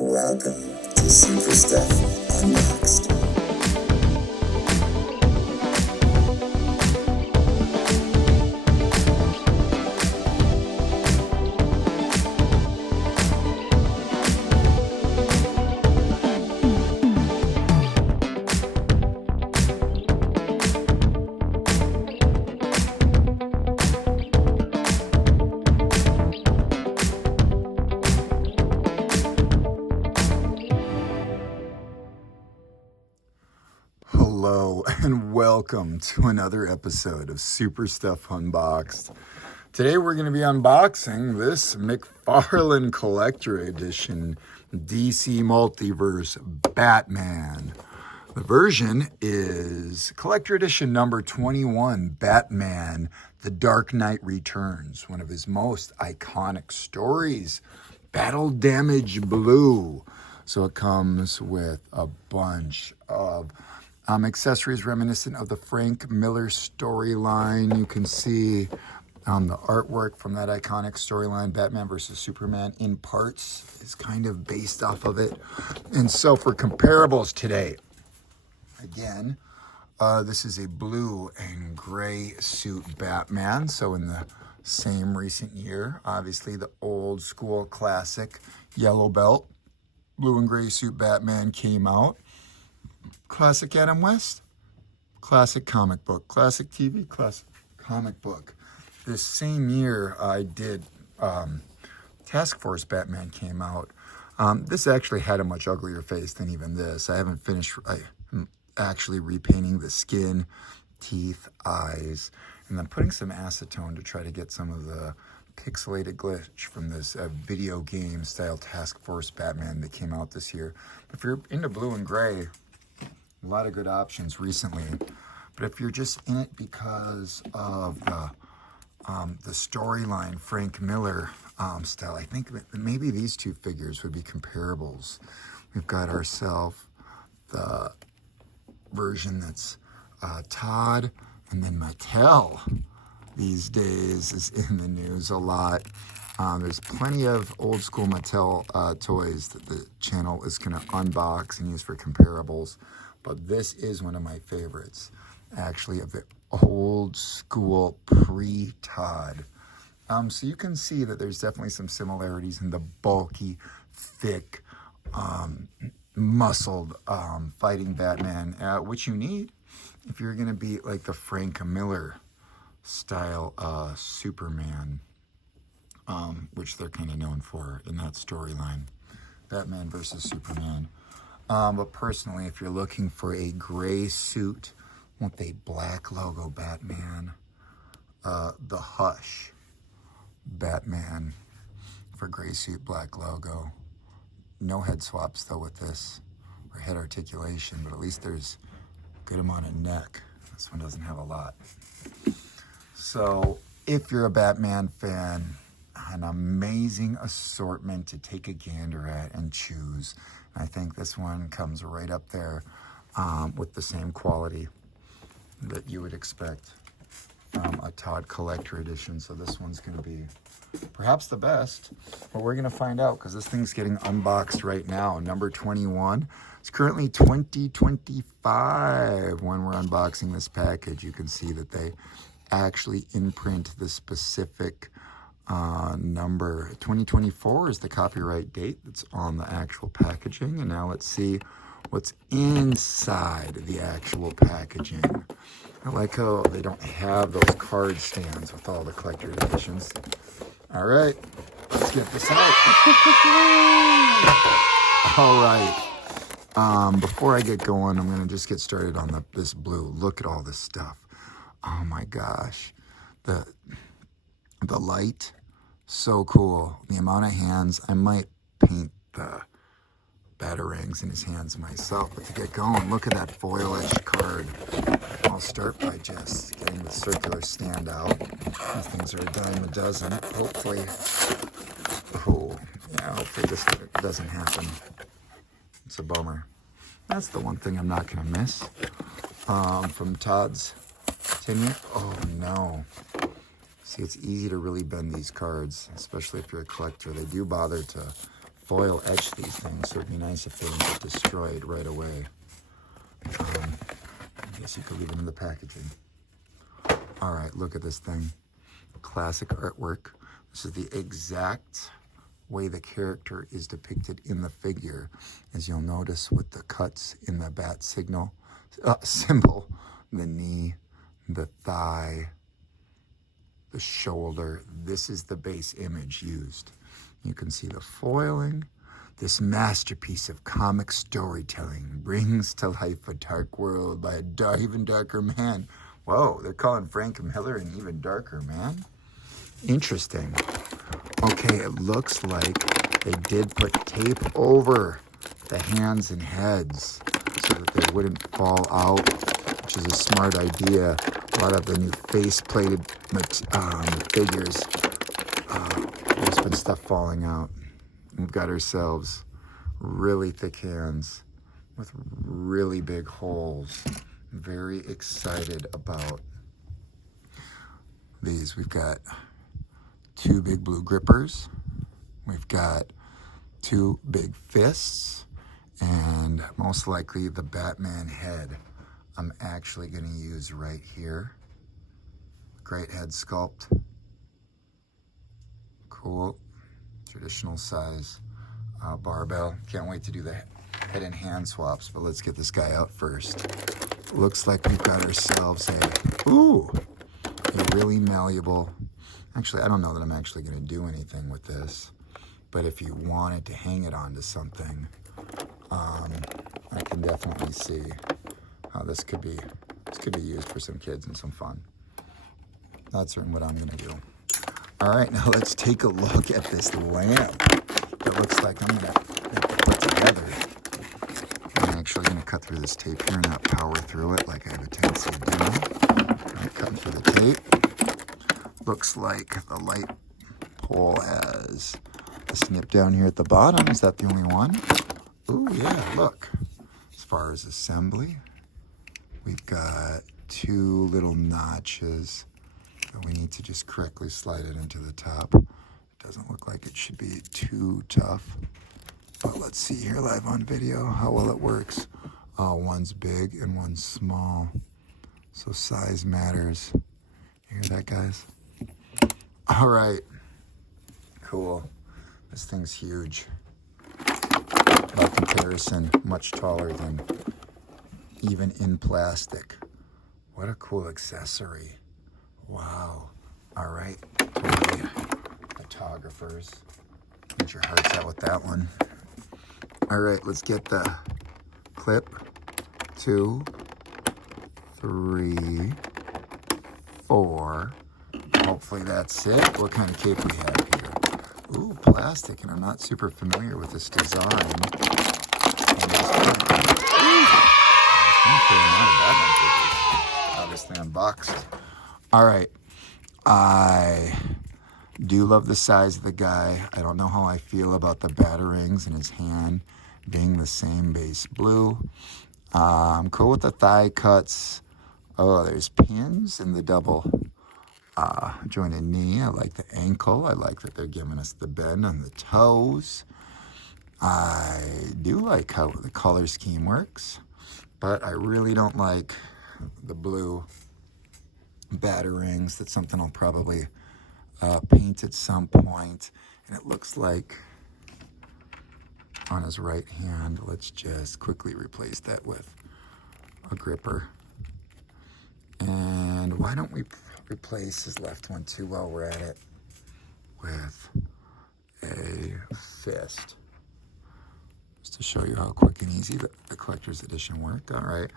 Welcome to Super Stuff Unboxed. Hello and welcome to another episode of Super Stuff Unboxed. Today we're going to be unboxing this McFarlane Collector Edition DC Multiverse Batman. The version is Collector Edition number 21, Batman, The Dark Knight Returns, one of his most iconic stories, Battle Damage Blue. So it comes with a bunch of accessories reminiscent of the Frank Miller storyline. You can see the artwork from that iconic storyline, Batman versus Superman, in parts is kind of based off of it. And so for comparables today, again, this is a blue and gray suit Batman. So in the same recent year, obviously the old school classic yellow belt, blue and gray suit Batman came out. Classic Adam West, classic comic book, classic TV, classic comic book. This same year I did Task Force Batman came out. This actually had a much uglier face than even this. I haven't finished actually repainting the skin, teeth, eyes, and then putting some acetone to try to get some of the pixelated glitch from this video game style Task Force Batman that came out this year. If you're into blue and gray, a lot of good options recently. But if you're just in it because of the storyline, Frank Miller style, I think that maybe these two figures would be comparables. We've got ourselves the version that's Todd, and then Mattel these days is in the news a lot. There's plenty of old school Mattel toys that the channel is going to unbox and use for comparables. But this is one of my favorites, actually, of the old school pre-Todd. So you can see that there's definitely some similarities in the bulky, thick, muscled fighting Batman, which you need if you're going to be like the Frank Miller style Superman, which they're kind of known for in that storyline, Batman versus Superman. But personally, if you're looking for a gray suit with a black logo Batman, the Hush Batman for gray suit, black logo. No head swaps though with this, or head articulation, but at least there's a good amount of neck. This one doesn't have a lot. So if you're a Batman fan, an amazing assortment to take a gander at and choose. I think this one comes right up there with the same quality that you would expect from a Todd Collector Edition. So this one's going to be perhaps the best, but we're going to find out because this thing's getting unboxed right now. Number 21. It's currently 2025 when we're unboxing this package. You can see that they actually imprint the specific number. 2024 is the copyright date that's on the actual packaging. And now let's see what's inside the actual packaging. I like how they don't have those card stands with all the collector editions. All right, let's get this out. All right. Before I get going, I'm going to just get started on this blue. Look at all this stuff. Oh my gosh. The light, so cool. The amount of hands. I might paint the batarangs in his hands myself, but to get going, look at that foil edged card. I'll start by just getting the circular stand out. These things are a dime a dozen. Hopefully this doesn't happen. It's a bummer. That's the one thing I'm not going to miss from Todd's tenure. Oh no. See, it's easy to really bend these cards, especially if you're a collector. They do bother to foil etch these things, so it'd be nice if they didn't get destroyed right away. I guess you could leave them in the packaging. All right, look at this thing. Classic artwork. This is the exact way the character is depicted in the figure, as you'll notice with the cuts in the bat symbol, the knee, the thigh, the shoulder. This is the base image used. You can see the foiling. This masterpiece of comic storytelling brings to life a dark world by a even darker man. Whoa, they're calling Frank Miller an even darker man? Interesting. Okay, it looks like they did put tape over the hands and heads so that they wouldn't fall out, which is a smart idea. A lot of the new face-plated figures, there's been stuff falling out. We've got ourselves really thick hands with really big holes. Very excited about these. We've got 2 big blue grippers. We've got 2 big fists, and most likely the Batman head I'm actually going to use right here. Great head sculpt. Cool. Traditional size barbell. Can't wait to do the head and hand swaps, but let's get this guy out first. Looks like we've got ourselves a really malleable. Actually, I don't know that I'm actually going to do anything with this, but if you wanted to hang it onto something, I can definitely see how this could be used for some kids and some fun. That's certainly what I'm going to do. All right, now let's take a look at this lamp. It looks like I'm going to put together. I'm actually going to cut through this tape here, not power through it like I have a tendency to do. I'm cutting through the tape. Looks like the light pole has a snip down here at the bottom. Is that the only one? Ooh, yeah, look. As far as assembly, we've got 2 little notches that we need to just correctly slide it into the top. It doesn't look like it should be too tough, but let's see here live on video how well it works. One's big and one's small, so size matters. You hear that, guys? All right, cool. This thing's huge. By comparison, much taller than even in plastic. What a cool accessory. Wow. All right, photographers, get your hearts out with that one. All right, let's get the clip. 2, 3, 4. Hopefully that's it. What kind of cape we have here? Ooh, plastic, and I'm not super familiar with this design. Obviously unboxed. All right, I do love the size of the guy. I don't know how I feel about the batarangs in his hand being the same base blue. I'm cool with the thigh cuts. Oh, there's pins in the double jointed knee. I like the ankle. I like that they're giving us the bend on the toes. I do like how the color scheme works, but I really don't like the blue batarangs. That's something I'll probably paint at some point. And it looks like on his right hand, let's just quickly replace that with a gripper. And why don't we replace his left one too while we're at it with a fist, just to show you how quick and easy the collector's edition worked. All right,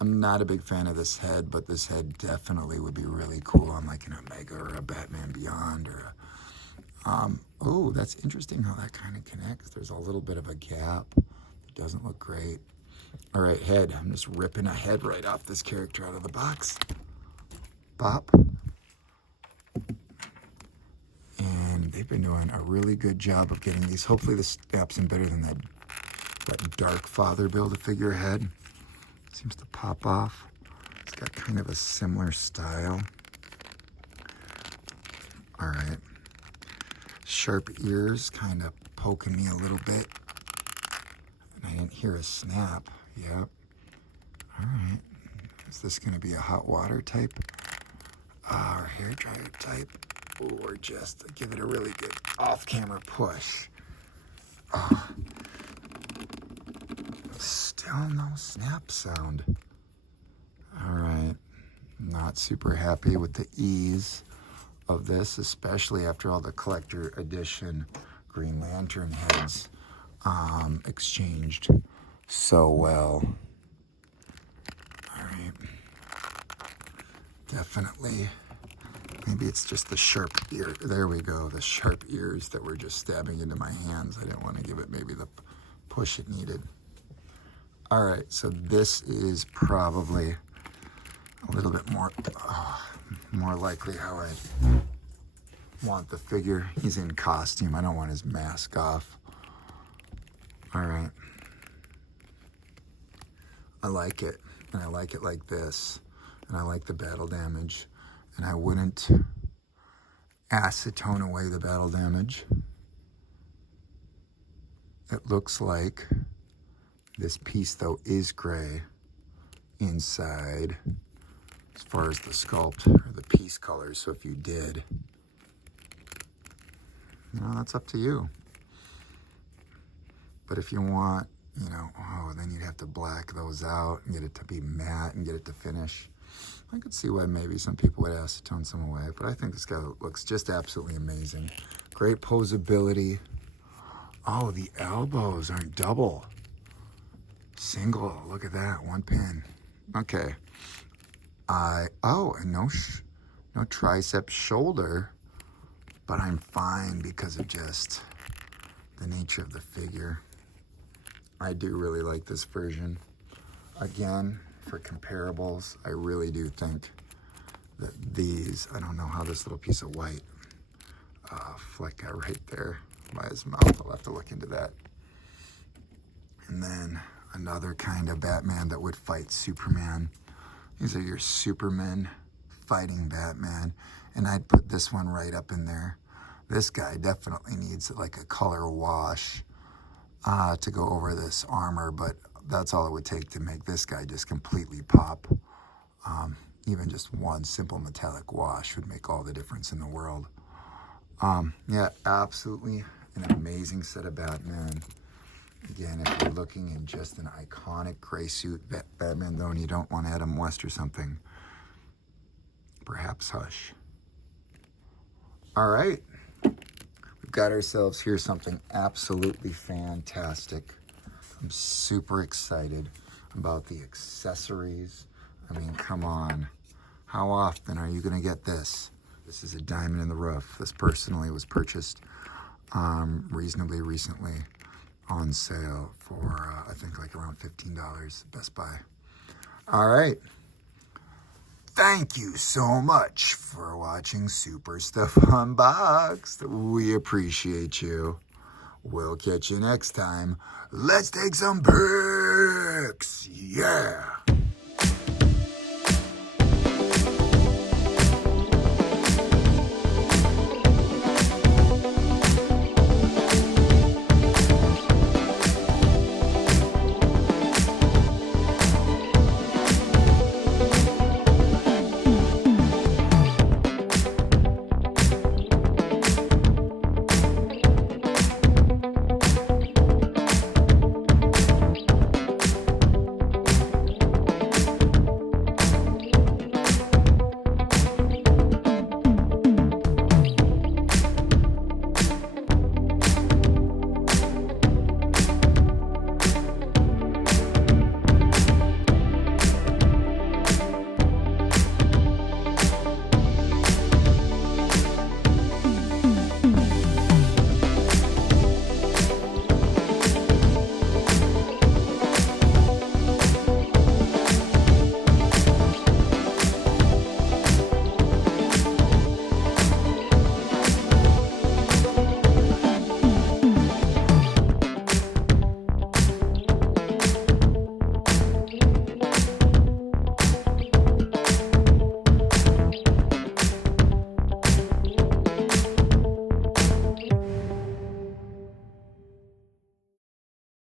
I'm not a big fan of this head, but this head definitely would be really cool on like an Omega or a Batman Beyond or a, oh, that's interesting how that kind of connects. There's a little bit of a gap. It doesn't look great. All right, head. I'm just ripping a head right off this character out of the box. Pop. And they've been doing a really good job of getting these. Hopefully this snaps in better than that Dark Father Build-A-Figure head. Seems to pop off. It's got kind of a similar style. All right. Sharp ears kind of poking me a little bit. And I didn't hear a snap. Yep. All right. Is this going to be a hot water type? Or hair dryer type? Or just give it a really good off-camera push? Still no snap sound. All right. Not super happy with the ease of this, especially after all the collector edition Green Lantern heads exchanged so well. All right. Definitely. Maybe it's just the sharp ear. There we go. The sharp ears that were just stabbing into my hands. I didn't want to give it maybe the push it needed. All right. So this is probably a little bit more likely how I want the figure. He's in costume. I don't want his mask off. All right. I like it. And I like it like this. And I like the battle damage. And I wouldn't acetone away the battle damage. It looks like this piece, though, is gray inside as far as the sculpt or the piece colors. So if you did, that's up to you. But if you want, then you'd have to black those out and get it to be matte and get it to finish. I could see why maybe some people would acetone some away, but I think this guy looks just absolutely amazing. Great posability. Oh, the elbows aren't double. Single. Look at that. One pin. Okay. And no tricep shoulder, but I'm fine because of just the nature of the figure. I do really like this version. Again, for comparables, I really do think that these, I don't know how this little piece of white fleck got right there by his mouth. I'll have to look into that. And then another kind of Batman that would fight Superman. These are your Supermen fighting Batman. And I'd put this one right up in there. This guy definitely needs like a color wash to go over this armor, but that's all it would take to make this guy just completely pop. Even just one simple metallic wash would make all the difference in the world. Yeah, absolutely an amazing set of Batman. Again, if you're looking in just an iconic gray suit Batman, though, and you don't want Adam West or something, perhaps Hush. All right. We've got ourselves here something absolutely fantastic. I'm super excited about the accessories. I mean, come on. How often are you going to get this? This is a diamond in the rough. This personally was purchased reasonably recently on sale for, I think, like around $15 Best Buy. All right. Thank you so much for watching Super Stuff Unboxed. We appreciate you. We'll catch you next time. Let's take some pics. Yeah.